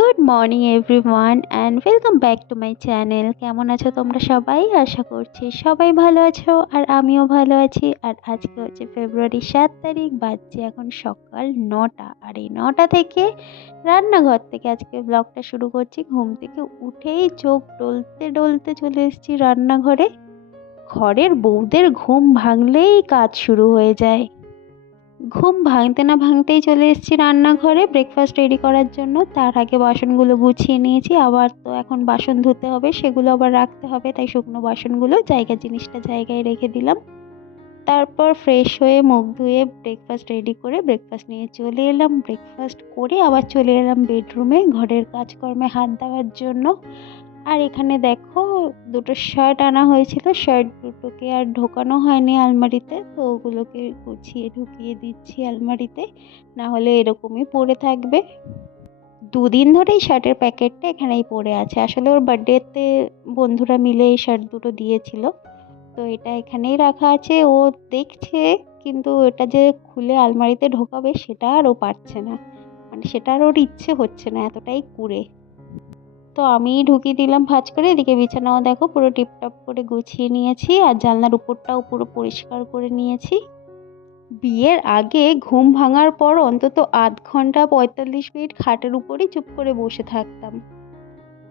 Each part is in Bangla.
Good morning everyone and welcome back to my channel. কেমন আছো তোমরা সবাই? আশা করছি সবাই ভালো আছো আর আমিও ভালো আছি। আর আজকে হচ্ছে ফেব্রুয়ারি 7 তারিখ, বাজছে এখন সকাল 9টা। আর এই 9টা থেকে রান্নাঘর থেকে আজকে ব্লগটা শুরু করছি। ঘুম থেকে উঠেই চোখ ডলতে ডলতে চলে এসেছি রান্নাঘরে। ঘরের বউদের ঘুম ভাঙলেই কাজ শুরু হয়ে যায়। ঘুম ভাঙতে না ভাঙতেই চলে এসেছি রান্নাঘরে ব্রেকফাস্ট রেডি করার জন্য। তার আগে বাসনগুলো গুছিয়ে নিয়েছি, আবার তো এখন বাসন ধুতে হবে, সেগুলো আবার রাখতে হবে, তাই শুকনো বাসনগুলো জিনিসটা জায়গায় রেখে দিলাম। তারপর ফ্রেশ হয়ে মুখ ধুয়ে ব্রেকফাস্ট রেডি করে ব্রেকফাস্ট নিয়ে চলে এলাম। ব্রেকফাস্ট করে আবার চলে এলাম বেডরুমে ঘরের কাজকর্মে হাত দেওয়ার জন্য। আর এখানে দেখো, দুটো শার্ট আনা হয়েছিল, শার্ট দুটোকে আর ঢোকানো হয়নি আলমারিতে, তো ওগুলোকে গুছিয়ে ঢুকিয়ে দিচ্ছি আলমারিতে, না হলে এরকমই পড়ে থাকবে। দুদিন ধরে এই শার্টের প্যাকেটটা এখানেই পড়ে আছে। আসলে ওর বার্থডেতে বন্ধুরা মিলে এই শার্ট দুটো দিয়েছিল, তো এটা এখানেই রাখা আছে। ও দেখছে, কিন্তু এটা যে খুলে আলমারিতে ঢোকাবে সেটা আর ও পারছে না, মানে সেটা আর ওর ইচ্ছে হচ্ছে না, এতটাই কুড়ে। তো আমি ঢুকিয়ে দিলাম ভাঁজ করে। এদিকে বিছানাও দেখো পুরো টিপটপ করে গুছিয়ে নিয়েছি, আর জানলার উপরটাও পুরো পরিষ্কার করে নিয়েছি। বিয়ের আগে ঘুম ভাঙার পর অন্তত আধ ঘন্টা 45 মিনিট খাটের উপরই চুপ করে বসে থাকতাম,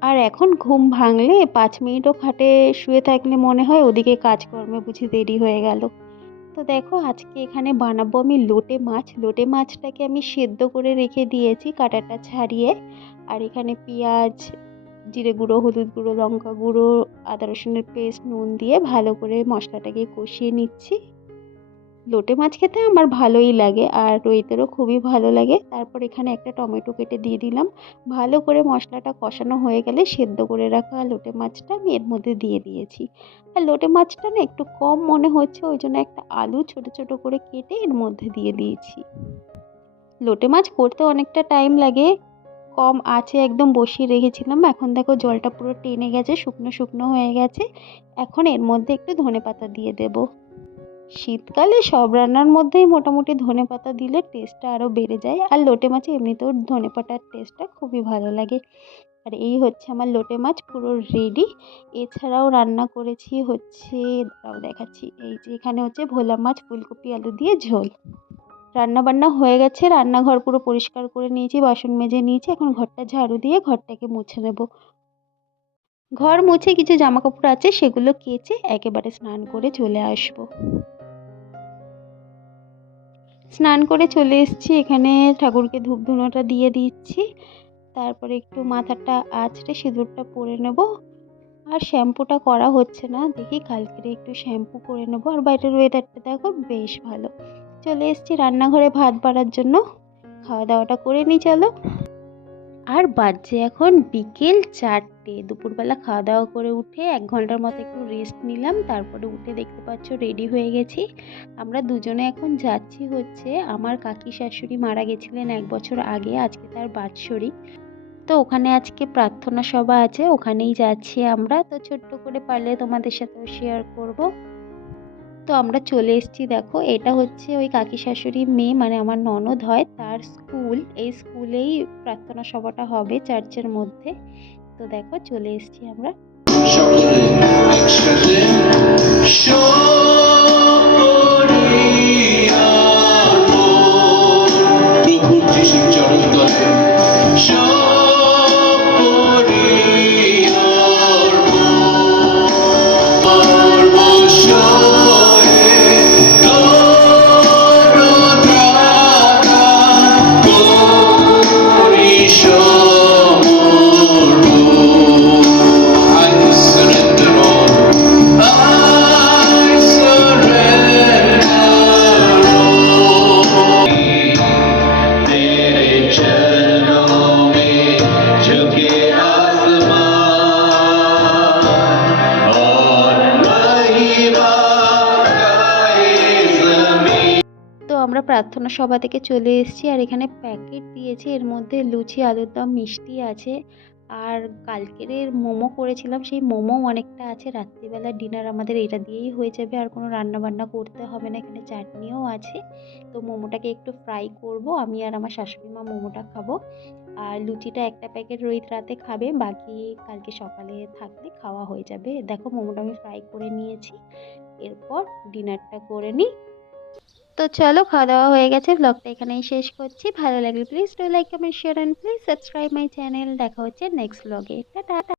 আর এখন ঘুম ভাঙলে 5 মিনিটও খাটে শুয়ে থাকলে মনে হয় ওদিকে কাজকর্মে বুঝি দেরি হয়ে গেল। তো দেখো, আজকে এখানে বানাবো আমি লোটে মাছ। লোটে মাছটাকে আমি সেদ্ধ করে রেখে দিয়েছি কাঁটাটা ছাড়িয়ে। আর এখানে পেঁয়াজ, জিরে গুঁড়ো, হলুদ গুঁড়ো, লঙ্কা গুঁড়ো, আদা রসুনের পেস্ট, নুন দিয়ে ভালো করে মশলাটাকে কষিয়ে নিচ্ছি। লোটে মাছ খেতে আমার ভালোই লাগে, আর রইতেরও খুবই ভালো লাগে। তারপর এখানে একটা টমেটো কেটে দিয়ে দিলাম। ভালো করে মশলাটা কষানো হয়ে গেলে সেদ্ধ করে রাখা লোটে মাছটা আমি এর মধ্যে দিয়ে দিয়েছি। আর লোটে মাছটা না একটু কম মনে হচ্ছে, ওই জন্য একটা আলু ছোট ছোট করে কেটে এর মধ্যে দিয়ে দিয়েছি। লোটে মাছ করতে অনেকটা টাইম লাগে, কম আঁচে একদম বসিয়ে রেখেছিলাম। এখন দেখো জলটা পুরো টেনে গেছে, শুকনো শুকনো হয়ে গেছে। এখন এর মধ্যে একটু ধনেপাতা দিয়ে দেব। শীতকালে সব রান্নার মধ্যেই মোটামুটি ধনেপাতা দিলে টেস্টটা আরও বেড়ে যায়, আর লোটে মাছে এমনিতেও ধনেপাতার টেস্টটা খুবই ভালো লাগে। আর এই হচ্ছে আমার লোটে মাছ পুরো রেডি। এছাড়াও রান্না করেছি হচ্ছে, দাঁড়াও দেখাচ্ছি, এই যে এখানে হচ্ছে ভোলা মাছ ফুলকপি আলু দিয়ে ঝোল। রান্না বান্না হয়ে গেছে, রান্নাঘর পুরো পরিষ্কার করে নিয়েছি, বাসন মেজে নিয়েছি। এখন ঘরটা ঝাড়ু দিয়ে ঘরটাকে মুছে নেব। ঘর মুছে কিছু জামা কাপড় আছে সেগুলো কেচে একেবারে স্নান করে চলে আসব। স্নান করে চলে এসেছি, এখানে ঠাকুরকে ধূপ ধুনোটা দিয়ে দিচ্ছি। তারপরে একটু মাথাটা আঁচড়ে সিঁদুরটা পরে নেব। আর শ্যাম্পুটা করা হচ্ছে না, দেখি কালকে একটু শ্যাম্পু করে নেব। আর বাইরের ওয়েদারটা দেখো বেশ ভালো। চলে এসেছি রান্নাঘরে ভাত বাড়ার জন্য, খাওয়া দাওয়াটা করে নিই চলো। আর বাজছে এখন বিকেল 4টে। দুপুরবেলা খাওয়া দাওয়া করে উঠে 1 ঘন্টার মতো একটু রেস্ট নিলাম, তারপরে উঠে দেখতে পাচ্ছ রেডি হয়ে গেছি। আমরা দুজনে এখন যাচ্ছি হচ্ছে, আমার কাকি শাশুড়ি মারা গেছিলেন 1 বছর আগে, আজকে তার বাৎসরিক। তো ওখানে আজকে প্রার্থনা সভা আছে, ওখানেই যাচ্ছি আমরা। তো ছোট্ট করে পারলে তোমাদের সাথেও শেয়ার করব। তো আমরা চলে এসেছি। দেখো, এটা হচ্ছে ওই কাকি শাশুড়ি মেয়ে, মানে আমার ননদ হয়, তার স্কুল। এই স্কুলেই প্রার্থনা সভাটা হবে চার্চের মধ্যে। তো দেখো চলে এসেছি আমরা। আমরা প্রার্থনা সভা থেকে চলে এসেছি, আর এখানে প্যাকেট দিয়েছে, এর মধ্যে লুচি, আলুর দম, মিষ্টি আছে। আর কালকের মোমো করেছিলাম, সেই মোমো অনেকটা আছে। রাত্রিবেলার ডিনার আমাদের এটা দিয়েই হয়ে যাবে, আর কোনো রান্না বান্না করতে হবে না। এখানে চাটনিও আছে। তো মোমোটাকে একটু ফ্রাই করব, আমি আর আমার শাশুড়ি মা মোমোটা খাবো। আর লুচিটা একটা প্যাকেট রোহিত রাতে খাবে, বাকি কালকে সকালে থাকলে খাওয়া হয়ে যাবে। দেখো মোমোটা আমি ফ্রাই করে নিয়েছি, এরপর ডিনারটা করে নিই। তো চলো, খাওয়া দাওয়া হয়ে গেছে, ব্লগটা এখানেই শেষ করছি। ভালো লাগলে please do like, comment, share and please subscribe my channel. দেখা হচ্ছে নেক্সট ব্লগে। টাটা।